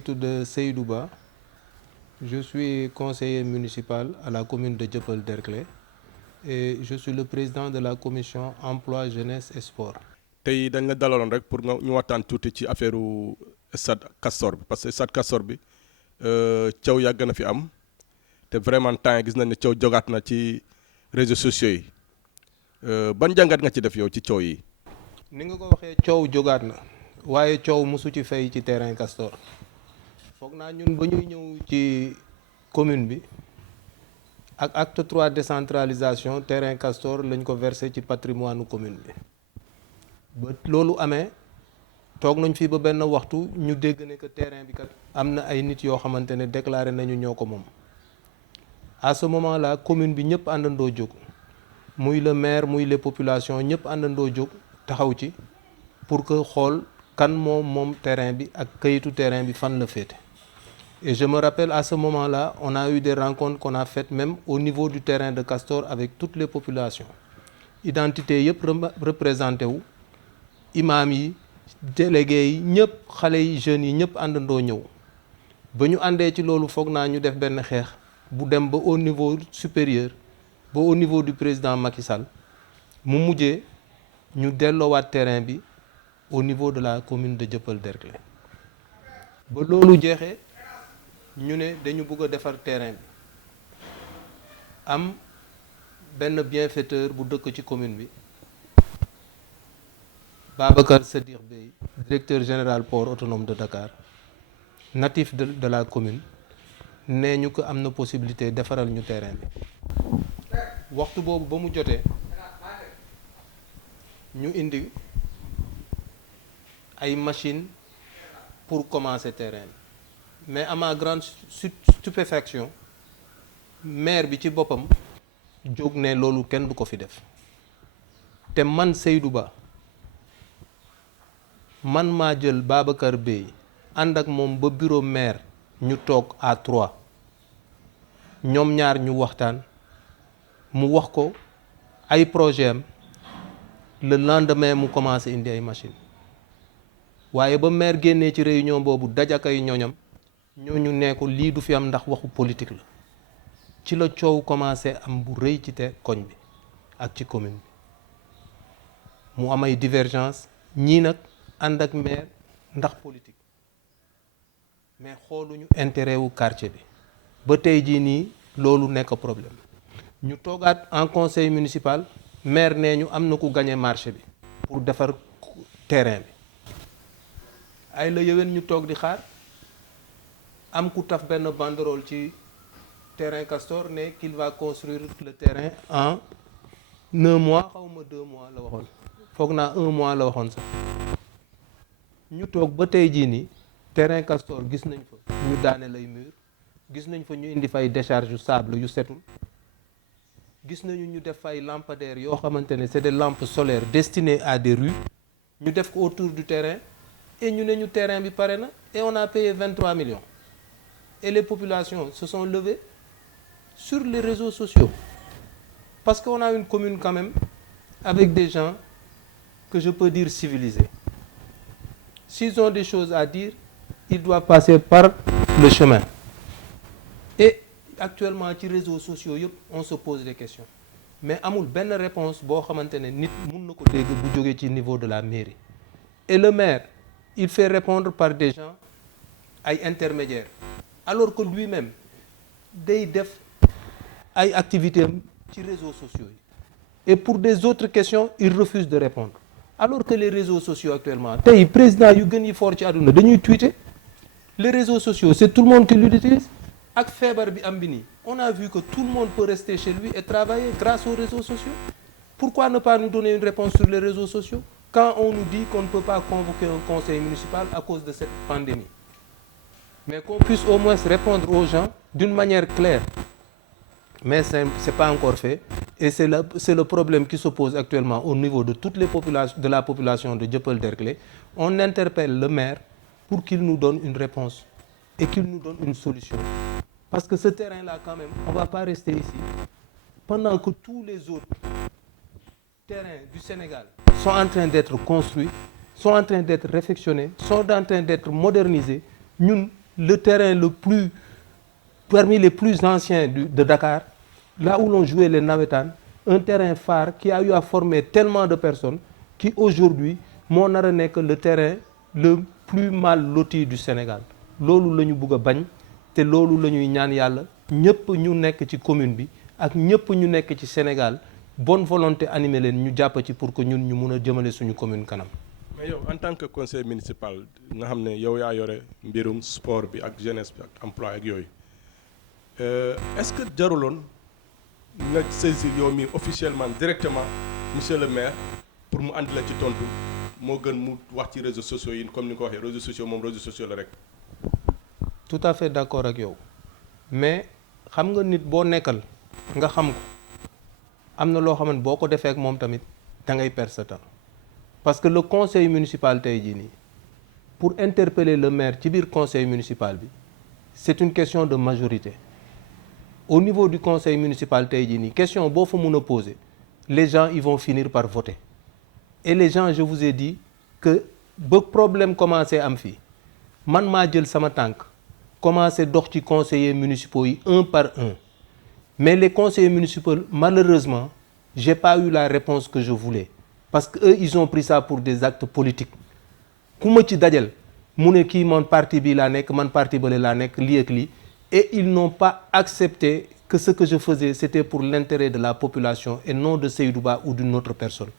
ngi tudd Seydou Ba. Je suis conseiller municipal à la commune de Dieuppeul-Derklé et je suis le président de la commission emploi jeunesse et sport. tey dañ la dalaloon rek pour nga ñu waxtaan tuuti ci affaire stade Castor bi parce que stade Castor bi coow yàgg na fi am te vraiment temps gis nañ ne coow jogaat na ci réseaux sociaux yi ban jàngat nga ci def yow ci coow yi. ni nga ko waxee coow jógaat na waaye coow mosu ci fay ci terrain Castor foog naa ñun ba ñuy ñëw ci commune bi ak acte 3 décentralisation terrain Castor lañ ko versé ci patrimoine commune bi ba loolu amee toog nañ fii ba benn waxtu ñu dégg ne que terrain bi kat am na ay nit yoo xamante ne déclaré nañu ñoo ko moom à ce moment là commune bi ñëpp àndandoo jóg muy le maire muy les populations ñëpp àndandoo jóg taxaw ci pour que xool kan moom terrain bi ak kayitu terrain bi fan la féete. Et je me rappelle à ce moment-là, on a eu des rencontres qu'on a faites même au niveau du terrain de Castor avec toutes les populations. Identité yëpp représenté wu imam yi délégués yi ñëpp xale yi jeunes yi ñëpp àndandoo ñëw ba ñu àndee ci loolu foog naa ñu def benn xeex bu dem ba au niveau supérieur ba au niveau du président Macky Sall mu mujjee ñu delloowaat terrain bi au niveau de la commune de Dieuppeul-Derklé ba loolu jeexee ñu ne dañu bëgg a defar terrain bi am benn bienfaiteur bu dëkk ci commune bi Babacar Sadikh Bey directeur général port autonome de Dakar natif de la commune nee ñu ko am na possibilité defaral ñu terrain bi waxtu boobu ba mu jotee ñu indi ay machines pour commencer terrain bi mais à ma grande stupéfaction maire bi ci boppam jóg ne loolu kenn du ko fi def te man Seydou Ba man maa jël Babacar Bey ànd ak moom ba bureau maire ñu toog à 3 ñoom ñaar ñu waxtaan mu wax ko ay projet am le lendemain mu commencé indi ay machine waaye ba maire génnee ci réunion boobu dajak ay ñooñam ñooñu ne ko lii du fi am ndax waxu politique la ci la coow commencé am bu rëy ci te koñ bi ak ci commune bi mu am ay divergence ñii nag ànd ak maire ndax politique mais xooluñu intérêt wu quartier bi ba tey jii nii loolu nekk problème ñu toogaat en conseil municipal maire nee ñu am na ku gagné marché bi pour defar terrain bi ay la yëwén ñu toog di xaar am ku taf benn banderole ci terrain Castor ne qu'il va construire le terrain en 1 mois xawma 2 mois la waxoon foog naa 1 mois la waxoon sax ñu toog ba tey jii nii terrain Castor gis nañ fa ñu daane lay mur gis nañ fa ñu indi fay décharge yu sable yu setul gis nañu ñu def fay lampadaires yoo xamante ne c'est des lampes solaires destinées à des rues ñu def ko autour du terrain et ñu ne ñu terrain bi pare na et on a payé 23 millions et les populations se sont levées sur les réseaux sociaux parce qu'on a une commune quand même avec des gens que je peux dire civilisés. S'ils ont des choses à dire, ils doivent passer par le chemin. Et actuellement ci réseaux sociaux yëpp on se pose des questions mais amul benn réponse boo xamante ne nit mun na ko dégg bu jógee ci niveau de la mairie et le maire il fait répondre par des gens ay intermédiaires alors que lui-même day def ay activités ci réseaux sociaux yi et pour des autres questions il refuse de répondre alors que les réseaux sociaux actuellement tey président yu gën yi fort ci àdduna dañuy tweeter les réseaux sociaux c'est tout le monde qui l'utilise ak feebar bi am bi nii on a vu que tout le monde peut rester chez lui et travailler grâce aux réseaux sociaux pourquoi ne pas nous donner une réponse sur les réseaux sociaux quand on nous dit qu'on ne peut pas convoquer un conseil municipal à cause de cette pandémie mais qu'on puisse au moins répondre aux gens d'une manière claire mais c'est pas encore fait et c'est le problème qui se pose actuellement au niveau de toutes les populations de la population de Dieuppeul-Derklé. On interpelle le maire pour qu'il nous donne une réponse et qu'il nous donne une solution parce que ce terrain-là quand même on va pas rester ici pendant que tous les autres terrains du Sénégal sont en train d'être construits, sont en train d'être réfectionnés, sont en train d'être modernisés. Ñun le terrain le plus, parmi les plus anciens de Dakar, là où l'on jouait les navétanes, un terrain phare qui a eu à former tellement de personnes qui aujourd'hui moo nar a nekk le terrain le plus mal loti du Sénégal. Loolu la ñu bëgg a bañ te loolu la ñuy ñaan yàlla ñëpp ñu nekk ci commune bi ak ñëpp ñu nekk ci Sénégal bonne volonté animé leen ñu jàpp ci pour que ñun ñu mun a jëmale suñu commune kanam. mais yow en tant que conseiller municipal nga xam ne yow yaa yore mbirum sport bi ak jeunesse bi ak emploi ak yooyu est-ce que jaruloon nga saisir yow mi officiellement directement monsieur le maire pour mu andi la ci tontu moo gën mu wax ci réseaux sociaux yi comme ni ko waxee réseaux sociaux moom réseaux sociaux la rek. tout à fait d'accord ak yow mais xam nga nit boo nekkal nga xam ko am na loo xamante boo ko defee ak moom tamit da ngay perdre sa temps parce que le conseil municipal tey jii nii pour interpeller le maire ci biir conseil municipal bi c'est une question de majorité au niveau du conseil municipal tey jii nii question boo fa mun a poser les gens ils vont finir par voter et les gens je vous ai dit que ba problème commencé am fii man maa jël sama tànk commencé dox ci conseillers municipaux yi un par un mais les conseillers municipaux malheureusement j'ai pas eu la réponse que je voulais parce que eux ils ont pris ça pour des actes politiques ku ma ci dajal mu ne kii man parti bi laa nekk man parti bële laa nekk lii ak lii et ils n'ont pas accepté que ce que je faisais c'était pour l'intérêt de la population et non de Seydou Ba ou d'une autre personne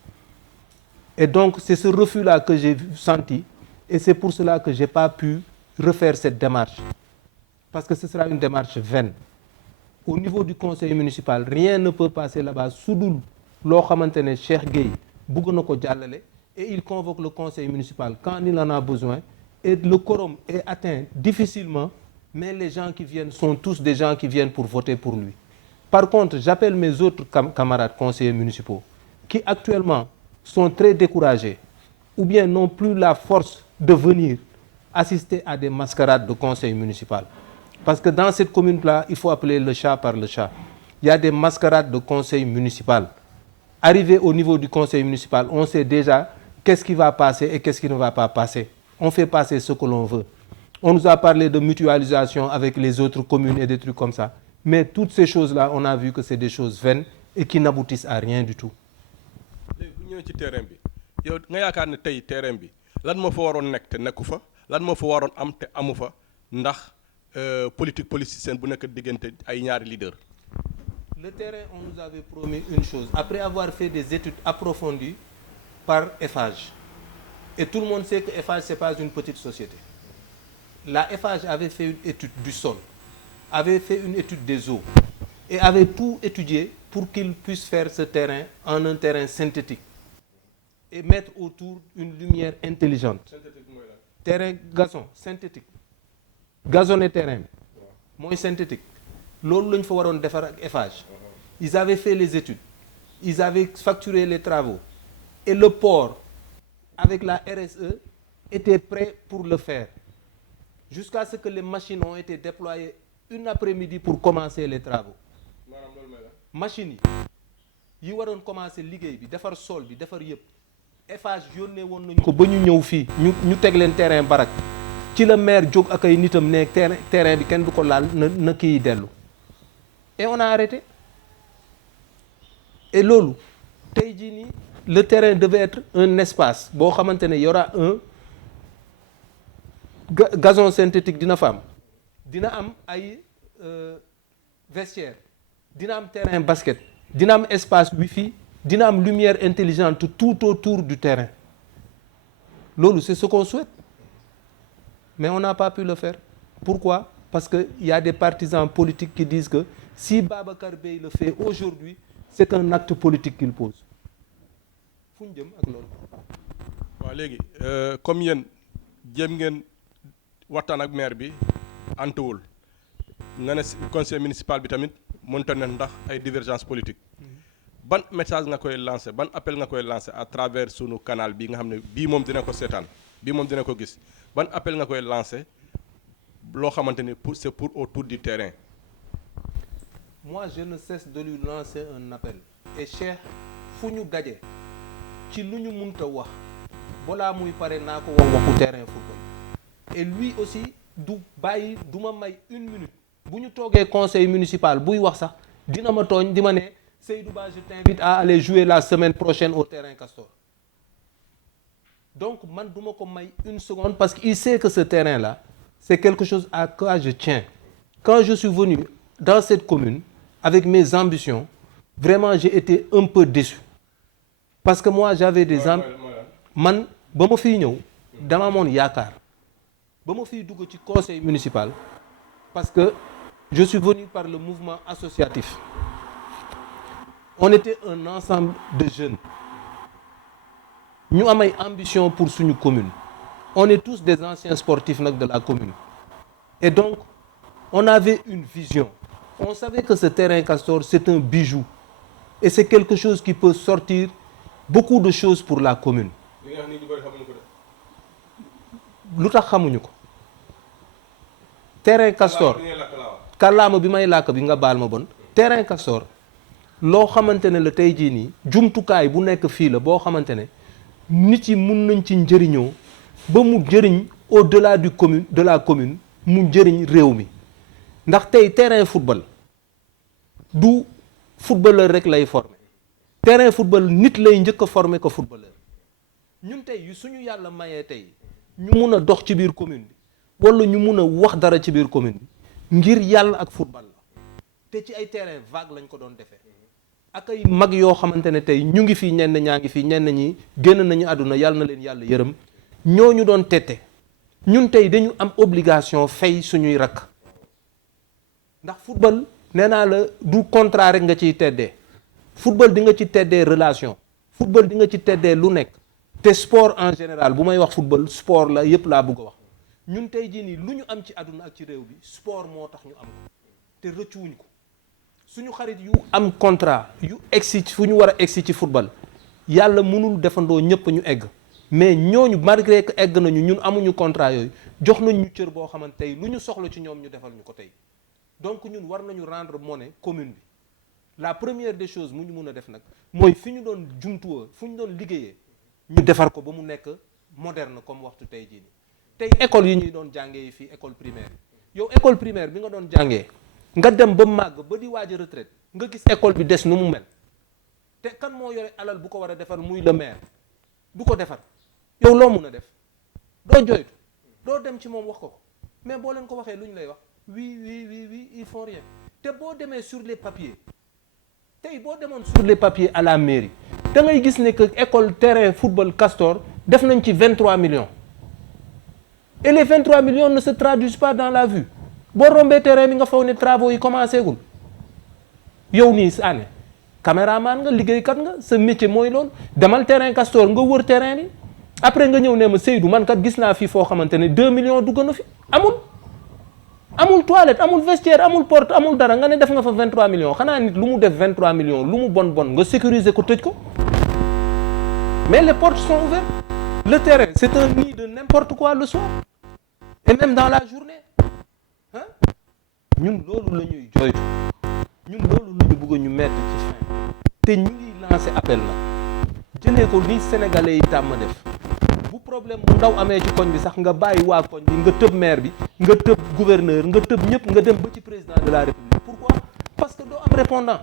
et donc c'est ce refus-là que j'ai senti et c'est pour cela que j'ai pas pu refaire cette démarche parce que ce sera une démarche vaine au niveau du conseil municipal rien ne peut passer là-bas su dul loo xamante ne Cheikh Gueye bëgg na ko jàllale et il convoque le conseil municipal quand il en a besoin et le quorum est atteint difficilement mais les gens qui viennent sont tous des gens qui viennent pour voter pour lui. Par contre, j'appelle mes autres camarades conseillers municipaux qui actuellement sont très découragés ou bien n'ont plus la force de venir assister à des mascarades de conseil municipal. Parce que dans cette commune-là, il faut appeler le chat par le chat. Il y a des mascarades de conseil municipal. Arrivé au niveau du conseil municipal, on sait déjà qu'est-ce qui va passer et qu'est-ce qui ne va pas passer. On fait passer ce que l'on veut. On nous a parlé de mutualisation avec les autres communes et des trucs comme ça. Mais toutes ces choses-là, on a vu que c'est des choses vaines et qui n'aboutissent à rien du tout. léegi bu ñëwee ci terrain bi yow nga yaakaar ne tey terrain bi lan moo fa waroon nekk te nekku fa lan moo fa waroon am te amu fa ndax politique politicienne bu nekk diggante ay ñaari leader. Le terrain, on nous avait promis une chose. Après avoir fait des études approfondies par Eiffage, et tout le monde sait que Eiffage, ce n'est pas une petite société. La Eiffage avait fait une étude du sol, avait fait une étude des eaux, et avait tout étudié pour qu'il puisse faire ce terrain en un terrain synthétique et mettre autour une lumière intelligente. synthétique mooy lan. Terrain gazon synthétique gazonné terrain bi mooy synthétique loolu la ñu fa waroon defar ak Eiffage. Ils avaient fait les études, ils avaient facturé les travaux et le port avec la RSE était prêt pour le faire jusqu'à ce que les machines ont été déployées une après-midi pour commencer les travaux. maanaam loolu mooy lan. machines yi waroon commencer liggéey bi defar sol bi defar yëpp Eiffage yónnee woon nañu ko ba ñu ñëw fii ñu teg leen terrain barak ci la maire jóg ak ay nitam ne terrain bi kenn du ko laal na kii dellu et on a arrêté et loolu tey jii nii le terrain devait être un espace boo xamante ne y aura un gazon synthétique dina fa am dina am ay vestiaire dina am terrain basket dina am espace wifi dina am lumière intelligente tout autour du terrain loolu c'est ce qu'on souhaite mais on n'a pas pu le faire. Pourquoi? Parce que il y a des partisans politiques qui disent que si Babacar Beye le fait aujourd'hui c'est un acte politique qu'il pose fu ñu jëm ak loolu. waaw léegi comme yéen jéem ngeen waxtaan ak maire bi antuwul nga ne conseil municipal bi tamit mënta ne ndax ay divergence politique ban message nga koy lancer ban appel nga koy lancer à travers sunu canal bi nga xam ne bii moom dina ko seetaan bii moom dina ko gis ban appel nga koy lancer loo xamante ni c'est pour autour du terrain. Moi je ne cesse de lui lancer un appel et Cheikh fu ñu daje ci lu ñu mënta wax balaa muy pare naa ko wax waxu terrain football et lui aussi du bàyyi du ma may une minute bu ñu toogee conseil municipal buy wax sax dina ma tooñ di ma ne Seydou Ba je t'invite à aller jouer la semaine prochaine au terrain Castor. Donc man du ma ko may une seconde parce qu'il sait que ce terrain là c'est quelque chose à quoi je tiens. Quand je suis venu dans cette commune avec mes ambitions, vraiment j'ai été un peu déçu parce que moi j'avais des man ba ma fiy ñëw dama amoon yaakaar ba ma fiy dugg ci conseil municipal parce que je suis venu par le mouvement associatif. On était un ensemble de jeunes ñu am ay ambition pour suñu commune. On est tous des anciens sportifs nag de la commune et donc on avait une vision. On savait que ce terrain Castor c'est un bijou et c'est quelque chose qui peut sortir beaucoup de choses pour la commune. Lu tax xamuñu ko terrain Castor kàllaama bi may làkk bi nga baal ma bon terrain Castor loo xamante ne la tey jii nii jumtukaay bu nekk fii la boo xamante ne nit yi mun nañ ci njëriñoo ba mu jëriñ au-delà du commune de la commune mu jëriñ réew mi ndax tey terrain football du footballeur rek lay former terrain football nit lay njëkk a former ko footballeur ñun tey yu suñu yàlla mayee tey ñu mun a dox ci biir commune bi wala ñu mun a wax dara ci biir commune bi ngir yàlla ak football la te ci ay terrain vague lañ ko doon defee ak ay mag yoo xamante ne tey ñu ngi fii ñenn ñaa ngi fii ñenn ñi génn nañu àdduna yàlla na leen yàlla yërëm ñooñu doon tette ñun tey dañu am obligation fay suñuy rakk ndax football nee naa la du contrat rek nga ciy teddee football di nga ci teddee relation football di nga ci teddee lu nekk te sport en général bu may wax football sport la yépp laa bëgg a wax ñun tey jii nii lu ñu am ci àdduna ak ci réew bi sport moo tax ñu am ko te rëccuwuñ ko suñu xarit yu am contrat yu egsi fu ñu war a egsi ci football yàlla mënul defandoo ñëpp ñu egg mais ñooñu malgré que egg nañu ñun amuñu contrat yooyu jox nañ ñu cër boo xamante tey lu ñu soxla ci ñoom ñu defal ñu ko tey donc ñun war nañu rendre monnaie commune bi la première des choses mu ñu mun a def nag mooy fi ñu doon jumtuwa fu ñu doon liggéeyee ñu defar ko ba mu nekk moderne comme waxtu tey jii nii tey école yi ñuy doon jàngee yi fii école primaire yow école primaire bi nga doon jàngee nga dem ba màgg ba di waaj a retraite nga gis école bi des nu mu mel te kan moo yore alal bu ko war a defar muy le maire du ko defar yow loo mun a def doo joytu doo dem ci moom wax ko mais boo leen ko waxee lu ñu lay wax oui ils font rien te boo demee sur les papiers tey boo demoon sur les papiers à la mairie da ngay gis ne que école terrain football Castor def nañ ci 23 millions et les 23 millions ne se traduisent pas dans la vue boo rombee terrain bi nga faw ne travaux yi commencé gul yow nii sa année caméraman nga liggéeykat nga sa métier mooy loolu demal terrain Castor nga wër terrain bi après nga ñëw ne ma Seydou man kat gis naa fii foo xamante ne 2 millions dugg na fi amul toilette amul vestiaire amul porte amul dara nga ne def nga fa 23 millions xanaa nit lu mu def 23 millions lu mu bon nga sécuriser ko tëj ko mais les portes sont ouvertes le terrain c'est un nid de n'importe quoi le soir et même dans la journée ah ñun loolu la ñuy joytu ñun loolu la ñu bëgg ñu mettre ci fin te ñu ngi lancer appel la jëlee ko ni sénégalais yi tàmm def bu problème bu ndaw amee ci koñ bi sax nga bàyyi waa koñ bi nga tëb maire bi nga tëb gouverneur nga tëb ñëpp nga dem ba ci président de la république pourquoi parce que doo am répondant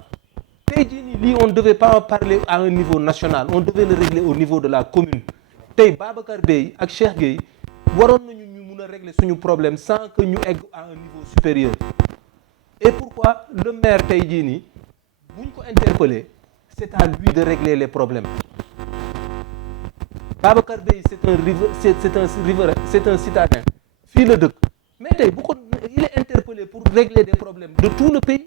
tey jii nii lii on devait pas parler à un niveau national on devait le régler au niveau de la commune tey Babacar Beye ak Cheikh Gueye waroon nañu ñu mun a régler suñu problème sans que ñu egg à un niveau supérieur et pourquoi le maire tey jii nii buñ ko interpeller c'est à lui de régler les problèmes Babacar Beye c'est un citadin fii la dëkk mais tey bu ko il est interpellé pour régler des problèmes de tout le pays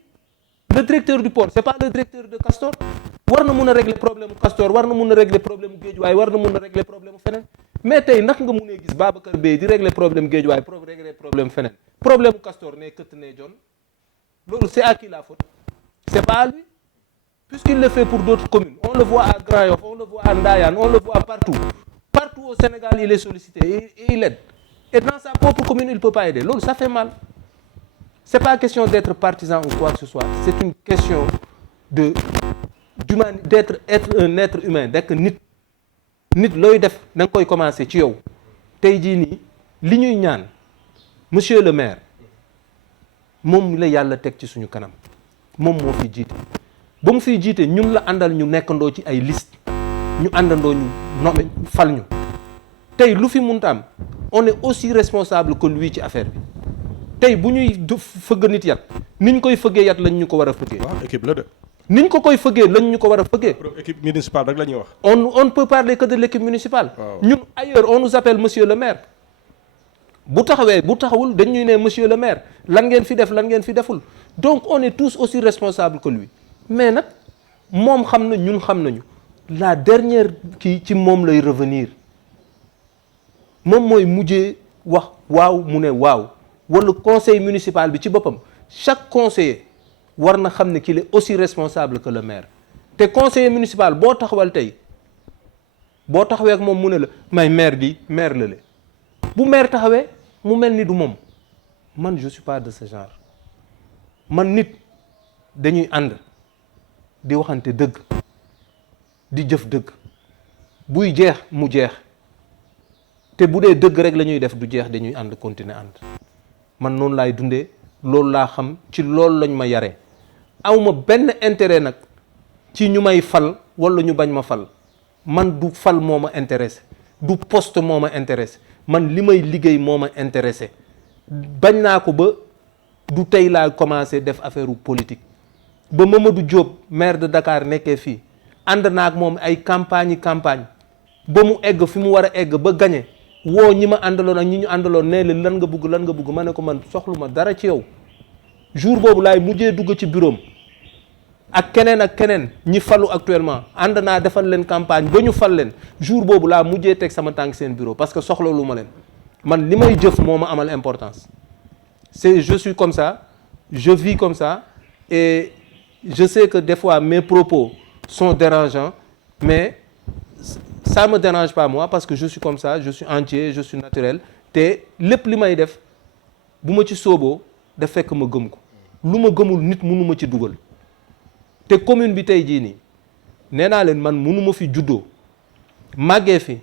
le directeur du port c'est pas le directeur de Castor war na mun a régler problème Castor war na mun a régler problème Guédiawaye war na mun a régler problème feneen mais tey naka nga munee gis Babacar Beye di régler problème Guédiawaye pour régler problème feneen problème Castor ne këtt ne jon loolu c'est à qui la faute c'est pas à lui puisqu'il le fait pour d'autres communes on le voit à Grand Yoff on le voit à Ndayane on le voit partout au Sénégal il est sollicité et il aide et dans sa propre commune il peut pas aider loolu ça fait mal c'est pas question d'être partisan ou quoi que ce soit c'est une question d'être un être humain d'être nit looy def da nga koy commencer ci yow tey jii nii li ñuy ñaan monsieur le maire moom la yàlla teg ci suñu kanam moom moo fi jiite ba mu fiy jiite ñun la àndal ñu nekkandoo ci ay liste ñu àndandoo ñu nommé fal ñu tey lu fi munta am on est aussi responsable que lui ci affaire bi tey bu ñuy fëgg nit yat niñ koy fëggee yat lañ ñu ko war a fëggee. waaw équipe la de. niñ ko koy fëggee lañ ñu ko war a fëggee. équipe municipale rek la ñuy wax. on ne peut parler que de l'équipe municipale. ñun ailleurs on nous appelle monsieur le maire. bu taxawul dañuy ne monsieur le maire lan ngeen fi def lan ngeen fi deful donc on est tous aussi responsables que lui mais nag moom xam na ñun xam nañu la dernière kii ci moom lay revenir moom mooy mujjee wax waaw mu ne waaw wala conseil municipal bi ci boppam chaque conseiller war na xam ne qu'il est aussi responsable que le maire te conseiller municipal boo taxawal tey boo taxawee ak moom mu ne la may maire di maire la le bu maire taxawee mu mel ni du moom man je suis pas de ce genre man nit dañuy ànd di waxante dëgg di jëf dëgg buy jeex mu jeex te bu dee dëgg rek la ñuy def du jeex dañuy ànd continuer ànd man noonu laay dundee loolu laa xam ci loolu lañ ma yaree awma benn intérêt nag ci ñu may fal wala ñu bañ ma fal man du fal moo ma intéressé du poste moo ma intéressé man li may liggéey moo ma intéressé bañ naa ko ba du tey laa commencé def affaire politique ba Mamadou Diop maire de Dakar nekkee fii ànd naa ak moom ay campagne ba mu egg fi mu war a egg ba gagné woo ñi ma àndaloon ak ñi ñu àndaloon nee leen lan nga bugg ma ne ko man soxlu ma dara ci yow jour boobu laay mujjee dugg ci bureau ak keneen ñi falu actuellement ànd naa defal leen campagne ba ñu fal leen jour boobu laa mujjee teg sama tànk seen bureau parce que soxla lu ma leen man li may jëf moo ma amal importance je suis comme ça je vis comme ça et je sais que des fois mes propos sont dérangeants mais ça me dérange pas moi parce que je suis comme ça je suis entier je suis naturel te lépp li may def bu ma ci sooboo daf fekk ma gëm ko lu ma gëmul nit mënu ma ci dugal te commune bi tey jii nii nee naa leen man mënu ma fi juddoo màggee fi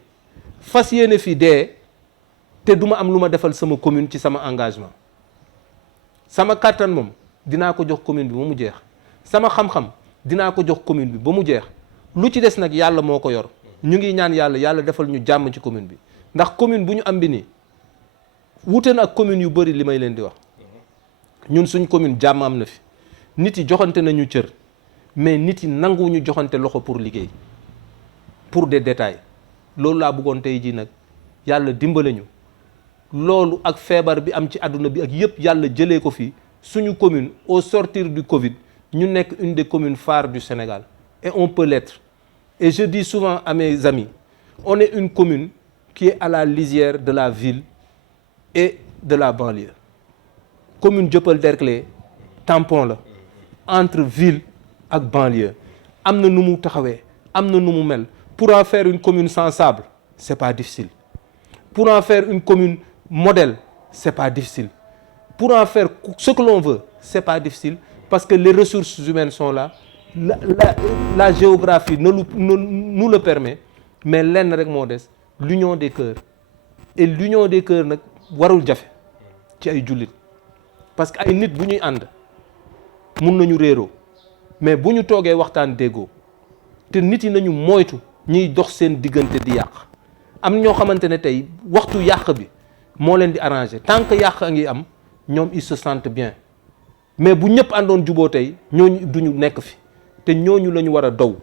fas yéene fi dee te du ma am lu ma defal sama commune ci sama engagement sama kàttan moom dinaa ko jox commune bi ba mu jeex sama xam-xam dinaa ko jox commune bi ba mu jeex lu ci des nag yàlla moo ko yor ñu ngi ñaan yàlla defal ñu jàmm ci commune bi ndax commune bu ñu am bi nii wute na ak commune yu bëri li may leen di wax ñun suñ commune jàmm am na fi nit yi joxante nañu cër mais nit yi nanguwuñu joxante loxo pour liggéey pour des détails loolu laa bëggoon tey jii nag yàlla dimbale ñu loolu ak feebar bi am ci àdduna bi ak yëpp yàlla jëlee ko fii suñu commune au sortir du Covid ñu nekk une des communes phares du Sénégal et on peut l'être et je dis souvent à mes amis on est une commune qui est à la lisière de la ville et de la banlieue commune Dieuppeul-Derklé tampon la entre ville ak banlieue am na nu mu taxawee am na nu mu mel pour en faire une commune sans sable c'est pas difficile pour en faire une commune modèle c'est pas difficile pour en faire ce que l'on veut c'est pas difficile parce que les ressources humaines sont là la géographie nous le permet mais lenn rek moo des l'union des cœurs et l'union des cœurs nag warul jafe ci ay jullit parce que ay nit bu ñuy ànd mun nañu réeroo mais bu ñu toogee waxtaan déggoo te nit yi nañu moytu ñiy dox seen diggante di yàq am ñoo xamante ne tey waxtu yàq bi moo leen di arranger tant que yàq a ngi am ñoom ils se sentent bien mais bu ñëpp àndoon juboo tey ñooñu duñu nekk fi te ñooñu la ñu war a daw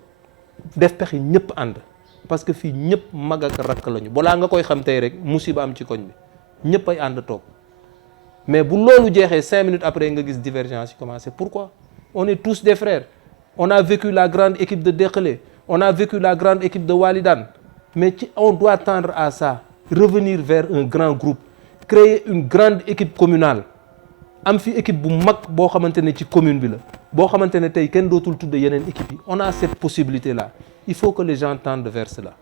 def pexe ñëpp ànd parce que fii ñëpp mag ak rakk lañu balaa nga koy xam tey rek musiba am ci koñ bi ñëpp ay ànd toog mais bu loolu jeexee 5 minutes après nga gis divergence yi commencé pourquoi on est tous des frères on a vécu la grande équipe de Derklé on a vécu la grande équipe de Walidane mais on doit tendre à ça revenir vers un grand groupe créer une grande équipe communale am fi équipe bu mag boo xamante ne ci commune bi la boo xamante ne tey kenn dootul tudde yeneen équipe yi on a cette possibilité là il faut que les gens tendent vers cela